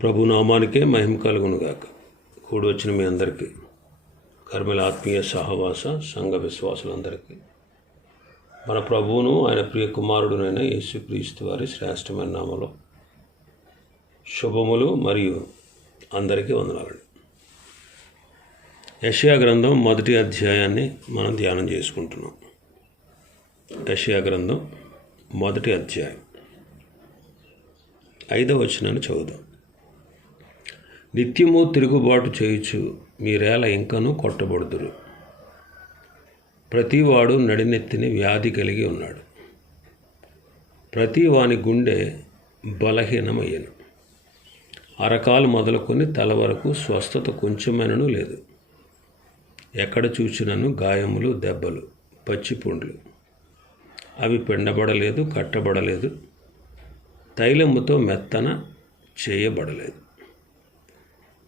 ప్రభు నామానికే మహిమ కలుగునుగాక. కూడి వచ్చిన మీ అందరికీ, కర్మల ఆత్మీయ సహవాస సంఘ విశ్వాసులందరికీ మన ప్రభువును ఆయన ప్రియ కుమారుడునైన యేసుక్రీస్తు వారి శ్రేష్టమైన నామలో శుభములు మరియు అందరికీ వందనాలండి. యెషయా గ్రంథం 1వ అధ్యాయాన్ని మనం ధ్యానం చేసుకుంటున్నాం. యెషయా గ్రంథం 1వ అధ్యాయం 5వ వచనాన్ని చదువుదాం. నిత్యము తిరుగుబాటు చేయుచు మీరేళ ఇంకనూ కొట్టబడుదురు. ప్రతివాడు నడినెత్తిని వ్యాధి కలిగి ఉన్నాడు. ప్రతి వాని గుండె బలహీనమయ్యను. అరకాలు మొదలుకొని తల వరకు స్వస్థత కొంచెమైనను లేదు. ఎక్కడ చూచినను గాయములు, దెబ్బలు, పచ్చిపుండ్లు. అవి పిండబడలేదు, కట్టబడలేదు, తైలముతో మెత్తన చేయబడలేదు.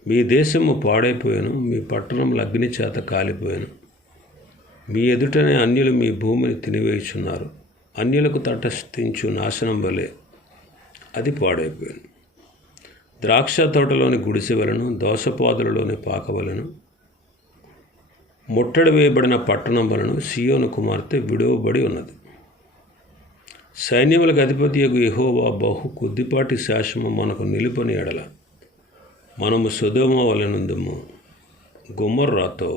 మీ దేశము పాడైపోయాను, మీ పట్టణములు అగ్ని చేత కాలిపోయాను. మీ ఎదుటనే అన్యులు మీ భూమిని తినివేయుచున్నారు. అన్యులకు తటస్థించు నాశనం వలె అది పాడైపోయాను. ద్రాక్ష తోటలోని గుడిసె వలెను, దోసపాదులలోని పాక వలెను, ముట్టడి వేయబడిన పట్టణం వలన సియోను కుమార్తె విడువబడి ఉన్నది. సైన్యములకు అధిపతియగు యెహోవా బహు కొద్దిపాటి శాసము మనకు నిలుపని ఎడల మనము సొదొమ వలెనుందుము, గొమొర్రాతో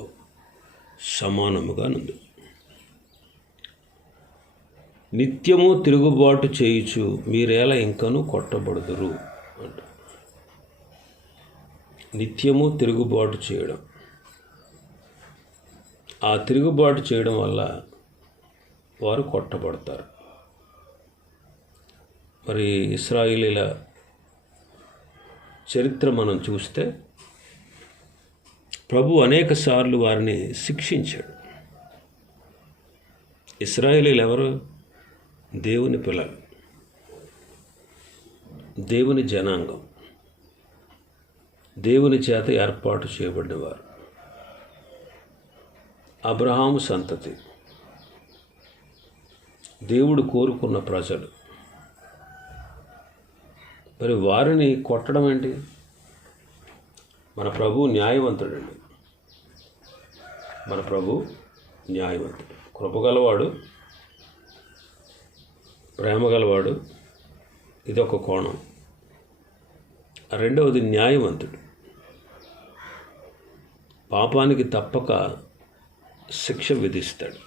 సమానముగా నుండు. నిత్యము తిరుగుబాటు చేయుచు మీరేలా ఇంకనూ కొట్టబడుదురు అంట. నిత్యము తిరుగుబాటు చేయడం, ఆ తిరుగుబాటు చేయడం వల్ల వారు కొట్టబడతారు. మరి ఇశ్రాయేలీల చరిత్ర మనం చూస్తే ప్రభు అనేక సార్లు వారిని శిక్షించాడు. ఇశ్రాయేలీలు ఎవరు? దేవుని పిల్లలు, దేవుని జనాంగం, దేవుని చేత ఏర్పాటు చేయబడినవారు, అబ్రహాము సంతతి, దేవుడు కోరుకున్న ప్రజలు. మరి వారిని కొట్టడం ఏంటి? మన ప్రభు న్యాయవంతుడండి. మన ప్రభు న్యాయవంతుడు, కృపగలవాడు, ప్రేమగలవాడు. ఇదొక కోణం. రెండవది న్యాయవంతుడు. పాపానికి తప్పక శిక్ష విధిస్తాడు.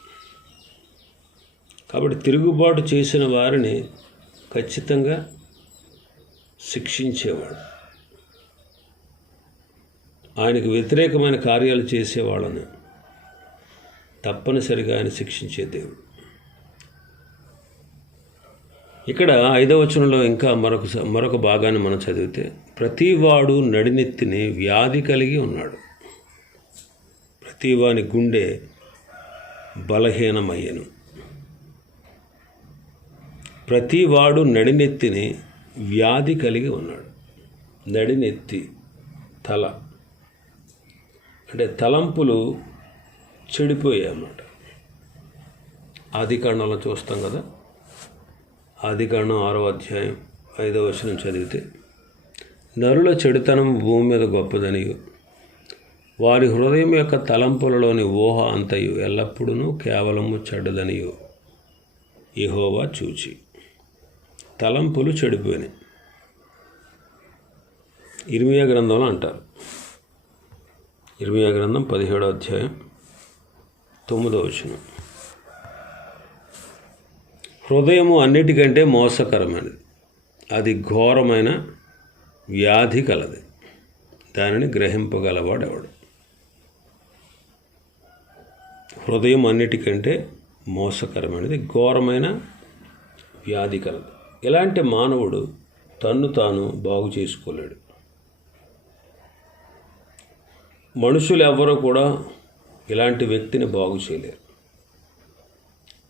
కాబట్టి తిరుగుబాటు చేసిన వారిని ఖచ్చితంగా శిక్షించేవాడు. ఆయనకు వ్యతిరేకమైన కార్యాలు చేసేవాళ్ళని తప్పనిసరిగా ఆయన శిక్షించే దేవుడు. ఇక్కడ 5వ వచనంలో ఇంకా మరొక భాగాన్ని మనం చదివితే, ప్రతివాడు నడినెత్తిని వ్యాధి కలిగి ఉన్నాడు. ప్రతివాని గుండె బలహీనమయ్యను. ప్రతివాడు నడినెత్తిని వ్యాధి కలిగి ఉన్నాడు. నడినెత్తి, తల అంటే తలంపులు చెడిపోయాయి అన్నమాట. ఆదికాండంలో చూస్తాం కదా. ఆదికాండం 6వ అధ్యాయం 5వ వచనం చదివితే, నరుల చెడుతనం భూమి మీద గొప్పదనియు, వారి హృదయం యొక్క తలంపులలోని ఊహ అంతయు ఎల్లప్పుడూ కేవలము చెడ్డదనియు యెహోవా చూచి. తలంపులు చెడిపోయినాయి. ఇర్మియా గ్రంథంలో అంటారు. ఇర్మియా గ్రంథం 17వ అధ్యాయం 9వ వచనం, హృదయము అన్నిటికంటే మోసకరమైనది, అది ఘోరమైన వ్యాధి కలది, దానిని గ్రహింపగలవాడెవడు. హృదయం అన్నిటికంటే మోసకరమైనది, ఘోరమైన వ్యాధి కలదు. ఇలాంటి మానవుడు తన్ను తాను బాగు చేసుకోలేడు. మనుషులు ఎవ్వరూ కూడా ఇలాంటి వ్యక్తిని బాగు చేయలేరు.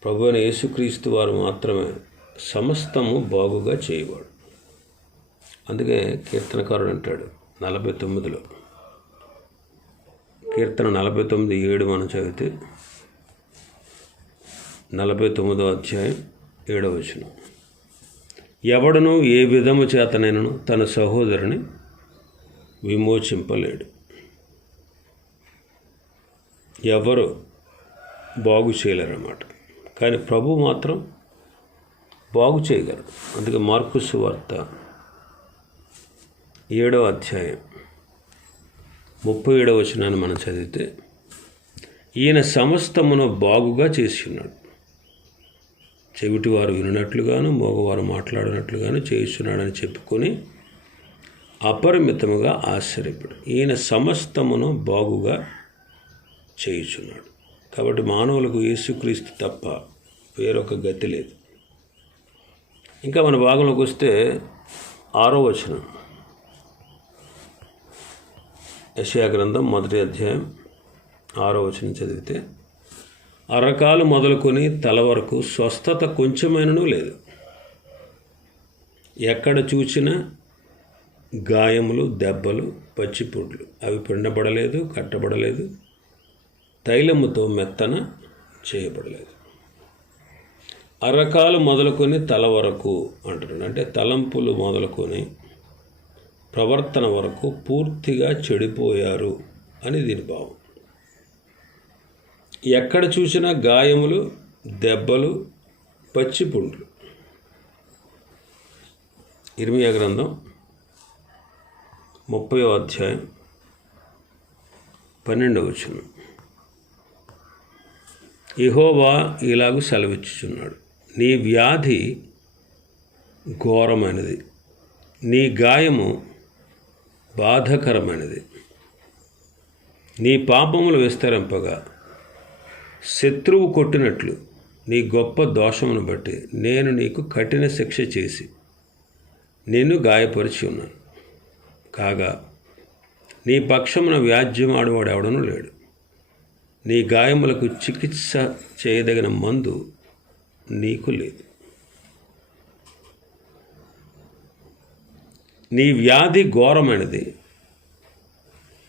ప్రభు అయిన యేసుక్రీస్తు వారు మాత్రమే సమస్తము బాగుగా చేయవాడు. అందుకే కీర్తనకారుడు అంటాడు 49లో, కీర్తన 49:7 మనం చదివితే, 49వ అధ్యాయం 7వ వచనం, ఎవడను ఏ విధము చేతనైనను తన సహోదరుని విమోచింపలేడు. ఎవరు బాగు చేయలేరన్నమాట. కానీ ప్రభు మాత్రం బాగు చేయగలరు. అందుకే మార్కు సువార్త 7వ అధ్యాయం 37వ వచనాన్ని మనం చదివితే, ఈయన సమస్తమును బాగుగా చేసి ఉన్నాడు, చెవిటివారు వినున్నట్లుగాను మోగవారు మాట్లాడినట్లుగాను చేస్తున్నాడని చెప్పుకొని అపరిమితముగా ఆశ్చర్యపడు. ఈయన సమస్తమును బాగుగా చేయుచున్నాడు. కాబట్టి మానవులకు యేసుక్రీస్తు తప్ప వేరొక గతి లేదు. ఇంకా మన భాగంలోకి వస్తే 6వ వచనం, యెషయా గ్రంథం 1వ అధ్యాయం 6వ వచనం చదివితే, అరకాలు మొదలుకొని తల వరకు స్వస్థత కొంచెమైనను లేదు. ఎక్కడ చూసినా గాయములు, దెబ్బలు, పచ్చిపుండ్లు. అవి పిండబడలేదు, కట్టబడలేదు, తైలముతో మెత్తన చేయబడలేదు. అరకాలు మొదలుకొని తల వరకు అంటున్నాడు. అంటే తలంపులు మొదలుకొని ప్రవర్తన వరకు పూర్తిగా చెడిపోయారు అని దీని భావం. ఎక్కడ చూసినా గాయములు, దెబ్బలు, పచ్చిపుండ్లు. ఇర్మియా గ్రంథం 30వ అధ్యాయం 12వ వచనం, యెహోవా ఇలాగు సెలవిచ్చుచున్నాడు, నీ వ్యాధి ఘోరమైనది, నీ గాయము బాధకరమైనది. నీ పాపములు విస్తరింపగా శత్రువు కొట్టినట్లు నీ గొప్ప దోషమును బట్టి నేను నీకు కఠిన శిక్ష చేసి నిన్ను గాయపరిచి ఉన్నాను. కాగా నీ పక్షమున వ్యాజ్యమాడువాడు ఎవడనూ లేడు. నీ గాయములకు చికిత్స చేయదగిన మందు నీకు లేదు. నీ వ్యాధి ఘోరమైనది,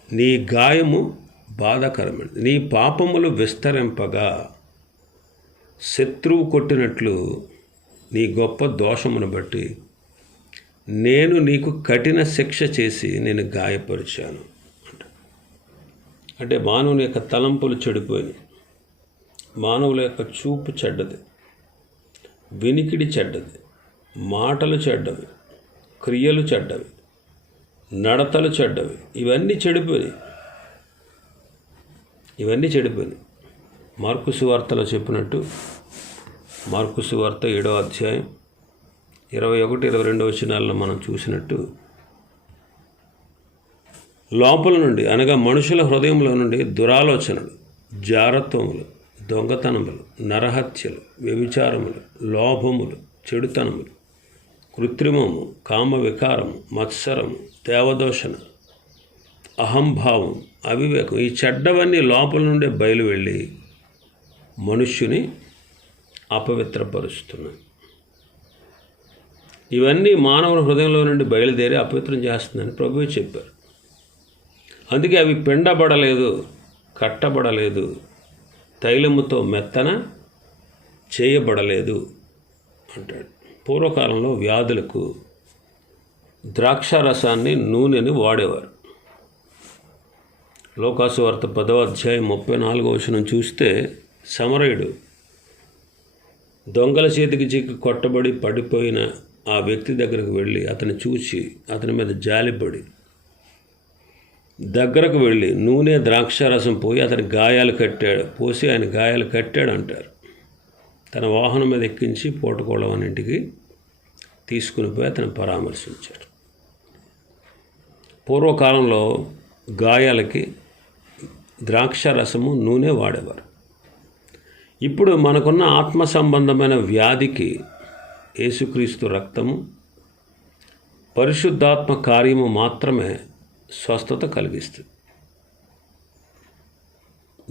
నీ గాయము బాధాకరమైనది. నీ పాపములు విస్తరింపగా శత్రువు కొట్టినట్లు నీ గొప్ప దోషమును బట్టి నేను నీకు కఠిన శిక్ష చేసి నేను గాయపరిచాను. అంటే మానవుని యొక్క తలంపులు చెడిపోయినాయి, మానవుల యొక్క చూపు చెడ్డది, వినికిడి చెడ్డది, మాటలు చెడ్డవి, క్రియలు చెడ్డవి, నడతలు చెడ్డవి. ఇవన్నీ చెడిపోయినాయి. మార్కు సువార్తలో చెప్పినట్టు, మార్కు సువార్త 7వ అధ్యాయం 21-22 వచనాలను మనం చూసినట్టు, లోపల నుండి అనగా మనుషుల హృదయంలో నుండి దురాలోచనలు, జారత్వములు, దొంగతనములు, నరహత్యలు, వ్యభిచారములు, లోభములు, చెడుతనములు, కృత్రిమము, కామ వికారము, మత్సరము, దేవదోషణ, అహంభావం, అవివేకం, ఈ చెడ్డవన్నీ లోపల నుండే బయలు వెళ్ళి మనుష్యుని అపవిత్రపరుస్తున్నాయి. ఇవన్నీ మానవుల హృదయంలో నుండి బయలుదేరి అపవిత్రం చేస్తుందని ప్రభువే చెప్పారు. అందుకే అవి పిండబడలేదు, కట్టబడలేదు, తైలముతో మెత్తన చేయబడలేదు అంటాడు. పూర్వకాలంలో వ్యాధులకు ద్రాక్షారసాన్ని, నూనెని వాడేవారు. లోకాసు వార్త 10వ అధ్యాయం 34వ వచనం చూస్తే, సమరయుడు దొంగల చేతికి చిక్కి కొట్టబడి పడిపోయిన ఆ వ్యక్తి దగ్గరకు వెళ్ళి అతన్ని చూసి అతని మీద జాలిపడి దగ్గరకు వెళ్ళి నూనె, ద్రాక్షారసం పోయి అతని ఆయన గాయాలు కట్టాడు అంటారు. తన వాహనం మీద ఎక్కించి పూటకోళం అన్నింటికి తీసుకుని పోయి అతను పరామర్శించారు. పూర్వకాలంలో గాయాలకి ద్రాక్షారసము, నూనె వాడేవారు. ఇప్పుడు మనకున్న ఆత్మ సంబంధమైన వ్యాధికి యేసుక్రీస్తు రక్తము, పరిశుద్ధాత్మ కార్యము మాత్రమే స్వస్థత కలిగిస్తుంది.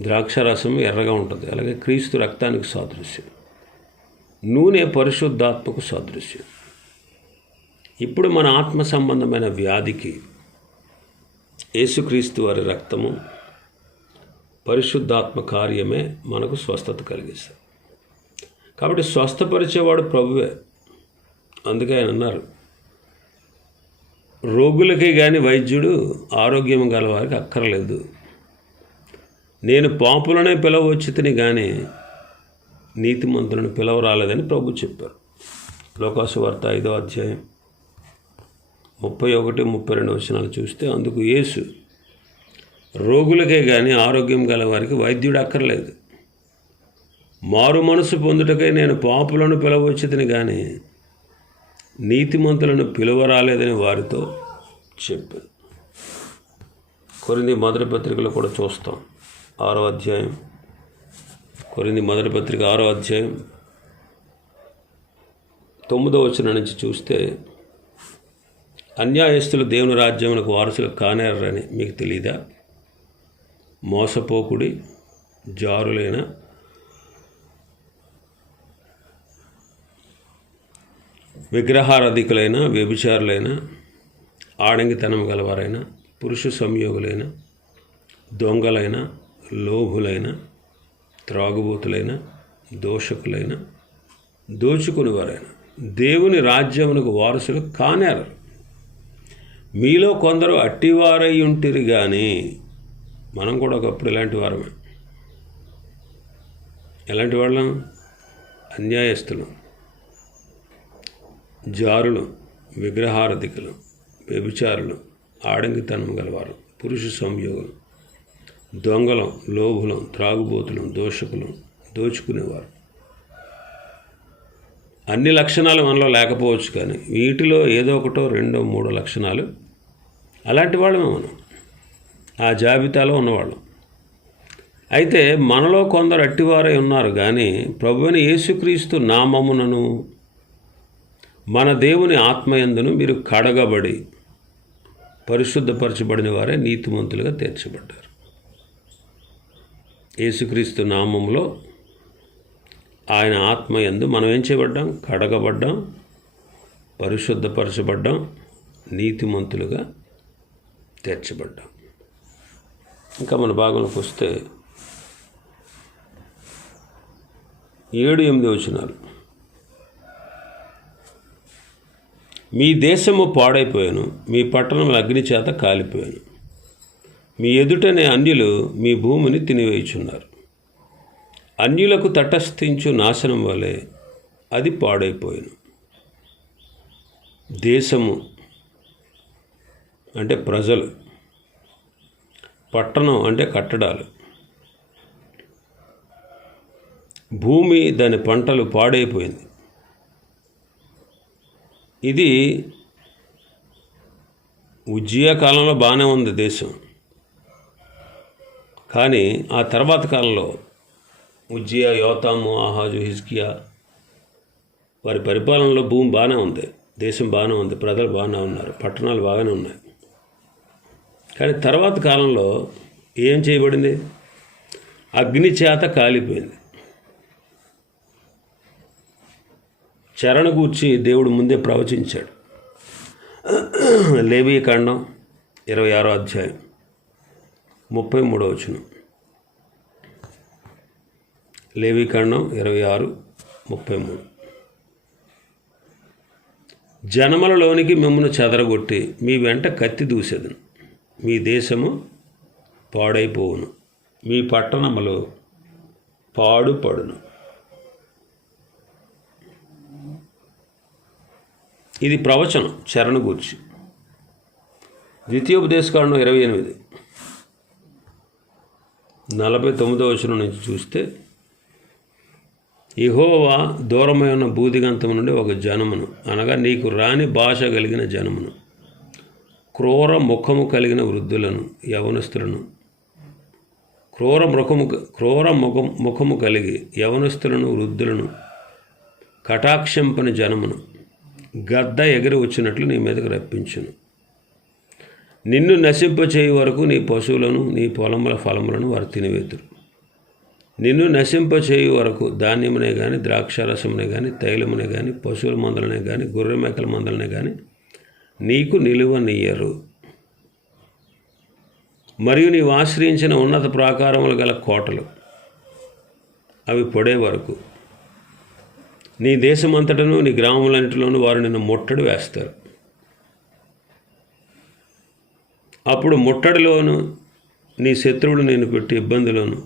ద్రాక్షారసము ఎర్రగా ఉంటుంది, అలాగే క్రీస్తు రక్తానికి సాదృశ్యం. నూనె పరిశుద్ధాత్మకు సాదృశ్యం. ఇప్పుడు మన ఆత్మ సంబంధమైన వ్యాధికి యేసుక్రీస్తు వారి రక్తము, పరిశుద్ధాత్మ కార్యమే మనకు స్వస్థత కలిగిస్తుంది. కాబట్టి స్వస్థపరిచేవాడు ప్రభువే. అందుకే ఆయన అన్నారు, రోగులకే కానీ వైద్యుడు ఆరోగ్యం గల వారికి అక్కర్లేదు. నేను పాపులనే పిలవచ్చుతని కానీ నీతిమంతులను పిలవరాలేదని ప్రభు చెప్పారు. లోకాసు వార్త 5వ అధ్యాయం 31-32 వచనాలు చూస్తే, అందుకు యేసు, రోగులకే కానీ ఆరోగ్యం గల వారికి వైద్యుడు అక్కర్లేదు. మారు మనసు పొందుటకై నేను పాపులను పిలవచ్చుతని కానీ నీతిమంతులను పిలువరాలేదని వారితో చెప్పాను. కొరింథీ మొదటి పత్రికలో కూడా చూస్తాం. 6వ అధ్యాయం, కొరింథీ మొదటి పత్రిక 6వ అధ్యాయం 9వ వచనం నుంచి చూస్తే, అన్యాయస్తులు దేవుని రాజ్యమునకు వారసులు కానేరని మీకు తెలీదా? మోసపోకుడి, జారులైన, విగ్రహారాధికులైన, వ్యభిచారులైన, ఆడంగితనం గలవారైన, పురుష సంయోగులైన, దొంగలైన, లోభులైన, త్రాగుబోతులైన, దోషకులైన, దోచుకునేవారైన దేవుని రాజ్యమునకు వారసులు కానేరరు. మీలో కొందరు అట్టివారై ఉంటిరి కానీ, మనం కూడా ఒకప్పుడు ఇలాంటి వారమే. ఎలాంటి వాళ్ళం? అన్యాయస్తులు, జారులు, విగ్రహారాధికులు, వ్యభిచారులు, ఆడంగితనం గలవారు, పురుష సంయోగులు, దొంగలం, లోభులం, త్రాగుబోతులం, దోషకులం, దోచుకునేవారు. అన్ని లక్షణాలు మనలో లేకపోవచ్చు, కానీ వీటిలో ఏదో ఒకటో, రెండో, మూడో లక్షణాలు అలాంటి వాళ్ళమే మనం, ఆ జాబితాలో ఉన్నవాళ్ళం. అయితే మనలో కొందరు అట్టివారై ఉన్నారు కానీ ప్రభువైన యేసుక్రీస్తు నామమునను మన దేవుని ఆత్మయందును మీరు కడగబడి పరిశుద్ధపరచబడిన వారే నీతిమంతులుగా తీర్చబడ్డారు. యేసుక్రీస్తు నామములో ఆయన ఆత్మయందు మనం ఏం చేయబడ్డాం? కడగబడ్డాం, పరిశుద్ధపరచబడ్డాం, నీతిమంతులుగా తీర్చబడ్డాం. ఇంకా మన భాగంలోకి వస్తే 7-8 వచనాలు. మీ దేశము పాడైపోయాను, మీ పట్టణములు అగ్ని చేత కాలిపోయాను. మీ ఎదుటనే అన్యులు మీ భూమిని తినివేయుచున్నారు. అన్యులకు తటస్థించు నాశనం వలె అది పాడైపోయాను. దేశము అంటే ప్రజలు, పట్టణం అంటే కట్టడాలు, భూమి దాని పంటలు పాడైపోయింది. ఇది ఉజ్జియా కాలంలో బాగానే ఉంది దేశం, కానీ ఆ తర్వాత కాలంలో ఉజ్జియా, యోతాము, ఆహాజు, హిజ్కియా వారి పరిపాలనలో భూమి బాగానే ఉంది, దేశం బాగానే ఉంది, ప్రజలు బాగానే ఉన్నారు, పట్టణాలు బాగానే ఉన్నాయి. కానీ తర్వాత కాలంలో ఏం చేయబడింది? అగ్ని చేత కాలిపోయింది. చెరను గూర్చి దేవుడు ముందే ప్రవచించాడు. లేవీకాండం 26వ అధ్యాయం 33వ వచనం. లేవీకాండం 26:33. జనములలోనికి మిమ్మల్ని చెదరగొట్టి మీ వెంట కత్తి దూసేదను, మీ దేశము పాడైపోవును, మీ పట్టణములు పాడుపడును. ఇది ప్రవచనం చెరను గూర్చి. ద్వితీయోపదేశకాండం 28:49 వచనం నుంచి చూస్తే, యెహోవా దూరమైన బూదిగంతం నుండి ఒక జనమును, అనగా నీకు రాని భాష కలిగిన జనమును, క్రూర ముఖము కలిగిన వృద్ధులను, యవనస్తులను, క్రూర ముఖము కలిగి యవనస్తులను, వృద్ధులను, కటాక్షంపని జనమును గద్ద ఎగిరి వచ్చినట్లు నీ మీదకు రప్పించును. నిన్ను నశింపచేయ వరకు నీ పశువులను, నీ పొలముల ఫలములను వారు తినివేతురు. నిన్ను నశింపచేయ వరకు ధాన్యమునే కానీ, ద్రాక్షారసమునే కానీ, తైలమునే కానీ, పశువుల మందలనే కానీ, గొర్రె మేకల మందలనే కానీ నీకు నిలువనియ్యరు. మరియు నీవు ఆశ్రయించిన ఉన్నత ప్రాకారములు గల కోటలు అవి పొడే వరకు నీ దేశమంతటను నీ గ్రామములన్నిటిలోనూ వారు నిన్ను ముట్టడి వేస్తారు. అప్పుడు ముట్టడిలోను నీ శత్రువులు నేను పెట్టి ఇబ్బందిలోను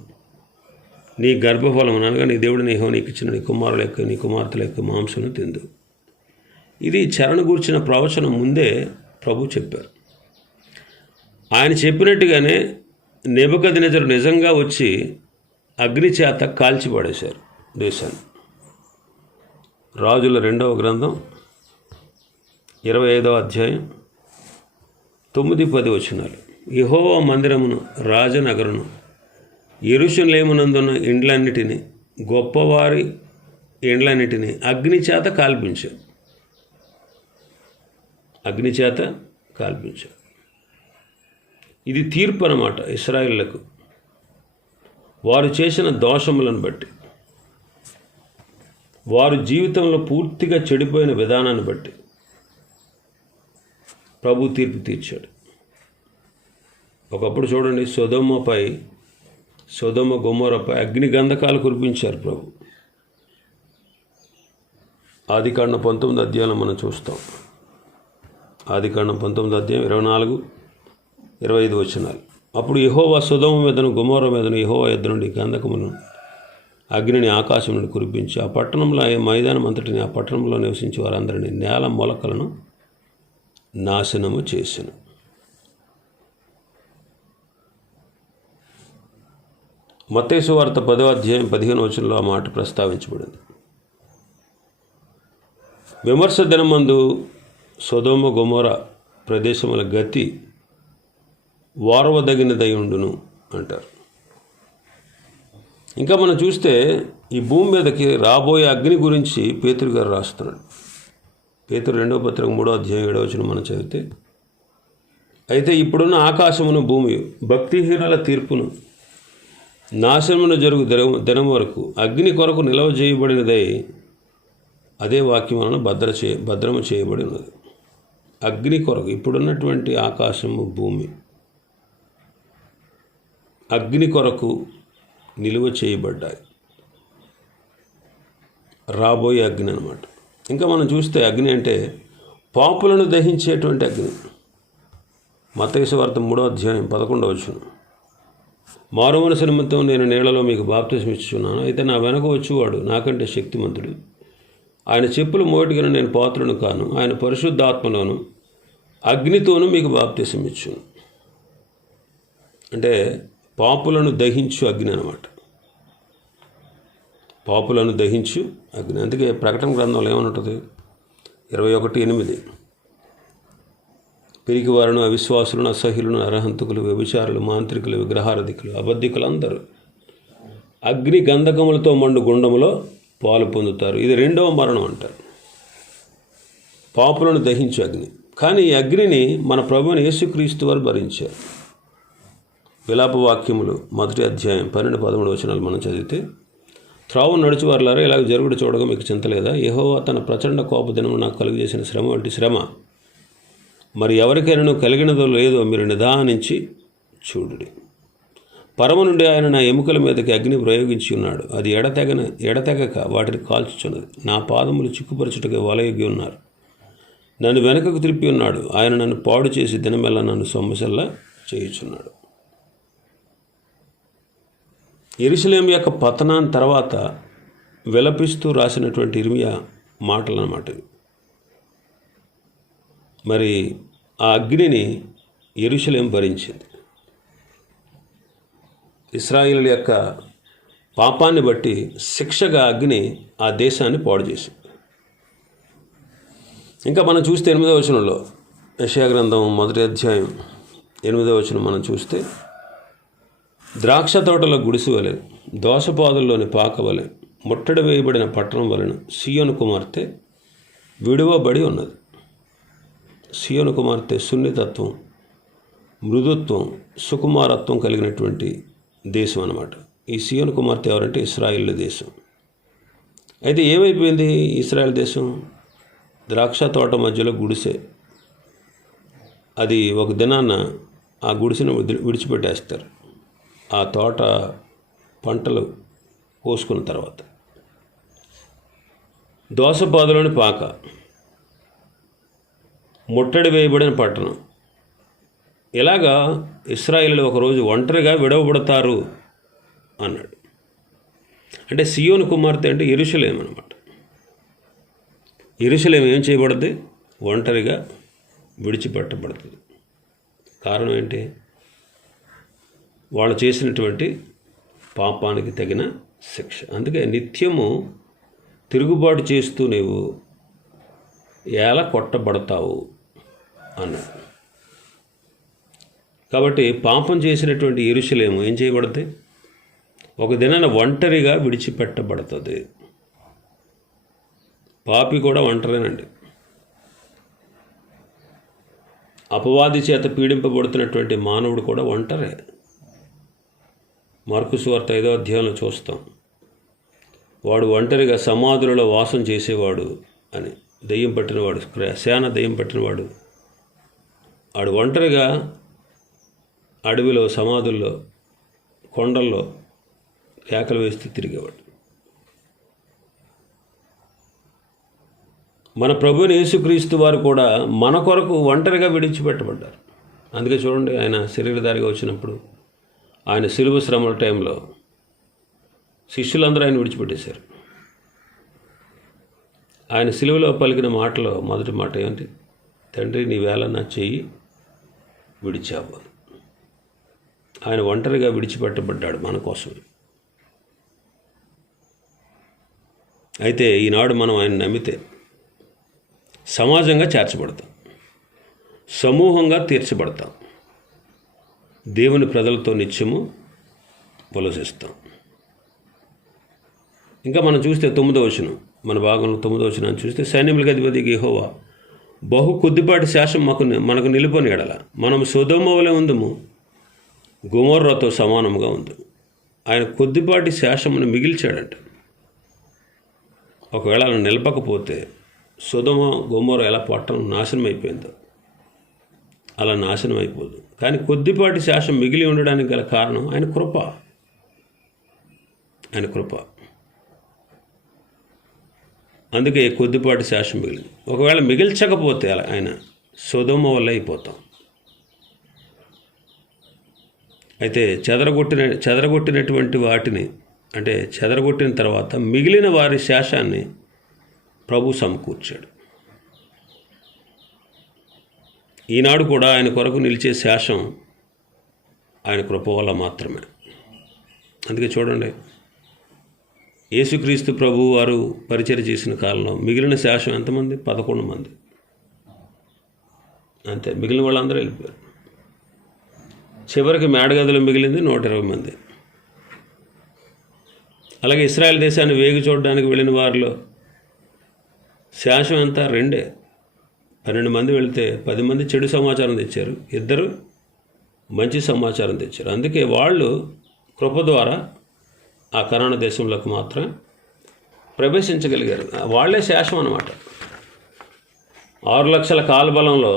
నీ గర్భఫలం అనగా నీ దేవుడు నీ నీకు ఇచ్చిన నీ కుమారుల యొక్క నీ కుమార్తెల యొక్క మాంసను తిందు. ఇది చెరను గూర్చిన ప్రవచనం ముందే ప్రభు చెప్పారు. ఆయన చెప్పినట్టుగానే నెబుకద్నెజరు నిజంగా వచ్చి అగ్ని చేత కాల్చిపడేశారు దేశాన్ని. రాజుల 2వ గ్రంథం 25వ అధ్యాయం 9-10 వచనాలు. యెహోవా మందిరమును రాజనగరును యెరూషలేమునందున్న ఇండ్లన్నిటినీ గొప్పవారి ఇండ్లన్నిటినీ అగ్ని చేత కాల్పించారు. అగ్ని చేత కాల్పించారు. ఇది తీర్పు అన్నమాట ఇశ్రాయేలులకు వారు చేసిన దోషములను బట్టి, వారు జీవితంలో పూర్తిగా చెడిపోయిన విధానాన్ని బట్టి ప్రభు తీర్పు తీర్చాడు. ఒకప్పుడు చూడండి, సొదొమ గొమొరపై అగ్ని గంధకాలు కురిపించారు ప్రభు. ఆదికాండం 19వ అధ్యాయంలో మనం చూస్తాం. ఆదికాండం 19వ అధ్యాయం 24-25 వచనాలు. అప్పుడు యెహోవా సొదొమ మీదను గొమొర మీదను యెహోవా యొద్ద నుండి గంధకమును అగ్నిని ఆకాశం నుండి కురిపించి ఆ పట్టణంలో మైదానం అంతటిని, ఆ పట్టణంలో నివసించే వారందరినీ, నేల మొలకలను నాశనము చేసెను. మత్తయి సువార్త 10వ అధ్యాయం 15వ వచనంలో ఆ మాట ప్రస్తావించబడింది. విమర్శ దినమందు సొదొమ గొమొర ప్రదేశముల గతి వారవదగినదై ఉండును అంటారు. ఇంకా మనం చూస్తే ఈ భూమి మీదకి రాబోయే అగ్ని గురించి పేతురు గారు రాస్తున్నాడు. పేతురు 2వ పత్రిక 3వ అధ్యాయం 7వ వచనం మనం చదివితే, అయితే ఇప్పుడున్న ఆకాశమును భూమి భక్తిహీనుల తీర్పును నాశనమును జరుగు దినం వరకు అగ్ని కొరకు నిల్వ చేయబడినదై అదే వాక్యం వలన భద్రము చేయబడి ఉన్నది. అగ్ని కొరకు ఇప్పుడున్నటువంటి ఆకాశము భూమి అగ్ని కొరకు నిలువ చేయబడ్డాయి. రాబోయే అగ్ని అన్నమాట. ఇంకా మనం చూస్తే అగ్ని అంటే పాపులను దహించేటువంటి అగ్ని. మత్తయి సువార్త 3వ అధ్యాయం 11వ వచనం. మారుమనసు నిమిత్తం నేను నీళ్లలో మీకు బాప్తిసం ఇచ్చుచున్నాను, అయితే నా వెనక వచ్చేవాడు నాకంటే శక్తిమంతుడు, ఆయన చెప్పులు మోటిగిన నేను పాత్రను కాను, ఆయన పరిశుద్ధాత్మలోను అగ్నితోనూ మీకు బాప్తిసం ఇచ్చును. అంటే పాపులను దహించు అగ్ని అన్నమాట. పాపులను దహించు అగ్ని. అందుకే ప్రకటన గ్రంథంలో ఏమనుంటుంది? 21:8 పిరికివారును, అవిశ్వాసులను, అసహ్యులను, అరహంతకులు, వ్యభిచారులు, మాంత్రికులు, విగ్రహారాధికులు, అబద్ధికులు అందరూ అగ్ని గంధకములతో మండు గుండములో పాలు పొందుతారు. ఇది 2వ మరణం అంటారు. పాపులను దహించు అగ్ని. కానీ ఈ అగ్నిని మన ప్రభువుని యేసుక్రీస్తు వారు భరించారు. విలాప వాక్యములు 1వ అధ్యాయం 12-13 వచనాలు మనం చదివితే, త్రావును నడుచువారులారా ఇలాగ జరుగుడు చూడగా మీకు చింతలేదా? యెహోవా తన ప్రచండ కోప దినము నాకు కలుగజేసిన శ్రమ వంటి శ్రమ మరి ఎవరికైనా కలిగినదో లేదో మీరు నిదానించి చూడుడి. పరమ నుండి ఆయన నా ఎముకల మీదకి అగ్ని ప్రయోగించి ఉన్నాడు. అది ఎడతెగక వాటిని కాల్చుచున్నది. నా పాదములు చిక్కుపరచుటకు వలయొగ్గి ఉన్నారు. నన్ను వెనుకకు త్రిప్పి ఉన్నాడు. ఆయన నన్ను పాడు చేసి దినమెల్లా నన్ను సొమ్మసల్లా చేయుచున్నాడు. యెరూషలేము యొక్క పతనాన్ని తర్వాత విలపిస్తూ రాసినటువంటి ఇర్మియా మాటలు అన్నమాట. మరి ఆ అగ్నిని యెరూషలేము భరించింది. ఇశ్రాయేలు యొక్క పాపాన్ని బట్టి శిక్షగా అగ్ని ఆ దేశాన్ని పాడు చేసింది. ఇంకా మనం చూస్తే 8వ వచనంలో, యెషయా గ్రంథం 1వ అధ్యాయం 8వ వచనం మనం చూస్తే, ద్రాక్ష తోటలో గుడిసి వలె, దోసపాదుల్లోని పాక వలె, ముట్టడి వేయబడిన పట్టణం వలెను సీయోను కుమార్తె విడువబడి ఉన్నది. సీయోను కుమార్తె సున్నితత్వం, మృదుత్వం, సుకుమారత్వం కలిగినటువంటి దేశం అన్నమాట. ఈ సీయోను కుమార్తె ఎవరంటే ఇశ్రాయేలు దేశం. అయితే ఏమైపోయింది ఇశ్రాయేల్ దేశం? ద్రాక్ష తోట మధ్యలో గుడిసె. అది ఒక దినాన్న ఆ గుడిసెను విడిచిపెట్టేస్తారు. ఆ తోట పంటలు కోసుకున్న తర్వాత. దోసపాదులోని పాక, ముట్టడి వేయబడిన పట్టణం. ఇలాగా ఇశ్రాయేలు ఒకరోజు ఒంటరిగా విడవబడతారు అన్నాడు. అంటే సియోను కుమార్తె అంటే యెరూషలేం అన్నమాట. యెరూషలేం ఏం చేయబడుద్ది? ఒంటరిగా విడిచిపెట్టబడుతుంది. కారణం ఏంటి? వాళ్ళు చేసినటువంటి పాపానికి తగిన శిక్ష. అందుకే నిత్యము తిరుగుబాటు చేస్తూ నీవు ఎలా కొట్టబడతావు అన్నాడు. కాబట్టి పాపం చేసినటువంటి యెరూషలేము ఏం చేయబడుతుంది? ఒక దినాన ఒంటరిగా విడిచిపెట్టబడుతుంది. పాపి కూడా ఒంటరేనండి. అపవాది చేత పీడింపబడుతున్నటువంటి మానవుడు కూడా ఒంటరే. మార్కు సువార్త 5వ అధ్యాయంలో చూస్తాం. వాడు ఒంటరిగా సమాధులలో వాసం చేసేవాడు అని. దెయ్యం పట్టినవాడు, శాన దెయ్యం పట్టినవాడు, వాడు ఒంటరిగా అడవిలో, సమాధుల్లో, కొండల్లో కేకలు వేస్తూ తిరిగేవాడు. మన ప్రభువుని యేసుక్రీస్తు వారు కూడా మన కొరకు ఒంటరిగా విడిచిపెట్టబడ్డారు. అందుకే చూడండి, ఆయన శరీరధారిగా వచ్చినప్పుడు, ఆయన శిలువ శ్రమల టైంలో శిష్యులందరూ ఆయన విడిచిపెట్టేశారు. ఆయన శిలువలో పలికిన మాటలో మొదటి మాట ఏంటి? తండ్రి, నీ వేళ నా చెయ్యి విడిచావు. ఆయన ఒంటరిగా విడిచిపెట్టబడ్డాడు మన కోసమే. అయితే ఈనాడు మనం ఆయన నమ్మితే సమాజంగా చేర్చబడతాం, సమూహంగా తీర్చబడతాం, దేవుని ప్రజలతో నిత్యము ఉల్లసిస్తాం. ఇంకా మనం చూస్తే 9వ వచనం, మన భాగంలో 9వ వచనాన్ని చూస్తే, సైన్యములకు అధిపతి యెహోవా బహు కొద్దిపాటి శేషం మనకు నిలుపని ఎడల మనం సొదొమ వలె ఉందుము, గొమొర్రాతో సమానముగా ఉంది. ఆయన కొద్దిపాటి శేషమును మిగిల్చాడంట. ఒకవేళ అలా నిలపకపోతే సొదొమ గొమొర్రా ఎలా పట్టణం నాశనం అయిపోయిందో అలా నాశనం అయిపోదు. కానీ కొద్దిపాటి శేషం మిగిలి ఉండడానికి గల కారణం ఆయన కృప. ఆయన కృప. అందుకే కొద్దిపాటి శేషం మిగిలింది. ఒకవేళ మిగిల్చకపోతే అలా ఆయన సొదొమ వల్ల అయిపోతాం. అయితే చెదరగొట్టినటువంటి వాటిని, అంటే చెదరగొట్టిన తర్వాత మిగిలిన వారి శేషాన్ని ప్రభు సమకూర్చాడు. ఈనాడు కూడా ఆయన కొరకు నిలిచే శేషం ఆయన కృప వల్ల మాత్రమే. అందుకే చూడండి, యేసుక్రీస్తు ప్రభు వారు పరిచర్య చేసిన కాలంలో మిగిలిన శేషం ఎంతమంది? 11 మంది అంతే. మిగిలిన వాళ్ళందరూ వెళ్ళిపోయారు. చివరికి మేడగదిలో మిగిలింది 120 మంది. అలాగే ఇశ్రాయేల్ దేశాన్ని వేగి చూడడానికి వెళ్ళిన వారిలో శేషం ఎంత? 2. 12 మంది వెళితే 10 మంది చెడు సమాచారం తెచ్చారు, 2 మంచి సమాచారం తెచ్చారు. అందుకే వాళ్ళు కృప ద్వారా ఆ కనాను దేశంలోకి మాత్రం ప్రవేశించగలిగారు. వాళ్లే శేషం అన్నమాట. 6 లక్షల కాలబలంలో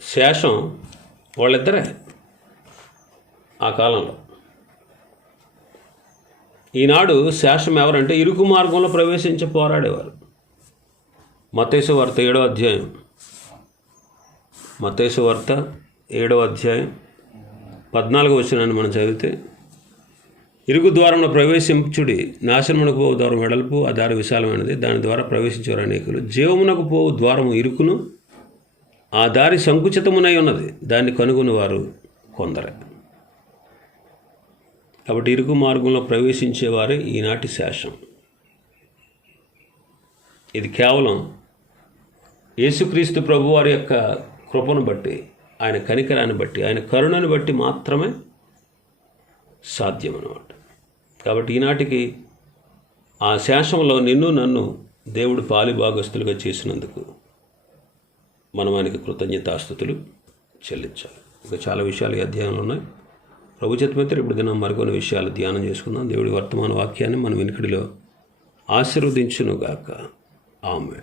శేషం వాళ్ళిద్దరే ఆ కాలంలో. ఈనాడు శేషం ఎవరంటే ఇరుకు మార్గంలో ప్రవేశించి పోరాడేవారు. మత్తయి సువార్త 7వ అధ్యాయం, మత్తయి సువార్త 7వ అధ్యాయం 14వ వచనాన్ని మనం చదివితే, ఇరుగు ద్వారంలో ప్రవేశించుడి, నాశనమునకు పోవు ద్వారం వెడల్పు, ఆ దారి విశాలమైనది, దాని ద్వారా ప్రవేశించేవారు అనేకులు. జీవమునకు పోవు ద్వారము ఇరుకును, ఆ దారి సంకుచితమునై ఉన్నది, దాన్ని కనుగొని వారు కొందరే. కాబట్టి ఇరుకు మార్గంలో ప్రవేశించేవారే ఈనాటి శేషం. ఇది కేవలం యేసుక్రీస్తు ప్రభు వారి యొక్క కృపను బట్టి, ఆయన కనికరాన్ని బట్టి, ఆయన కరుణను బట్టి మాత్రమే సాధ్యం అన్నమాట. కాబట్టి ఈనాటికి ఆ శేషంలో నిన్ను నన్ను దేవుడు పాలిభాగస్తులుగా చేసినందుకు మనం ఆయనకి కృతజ్ఞతాస్తుతులు చెల్లించాలి. ఇంకా చాలా విషయాలు ఈ అధ్యాయంలో ఉన్నాయి. ప్రభు చిత్తమైతే ఇప్పుడు దినం మరికొన్ని విషయాలు ధ్యానం చేసుకుందాం. దేవుడి వర్తమాన వాక్యాన్ని మన వెనుకడిలో ఆశీర్వదించునుగాక. ఆమేన్.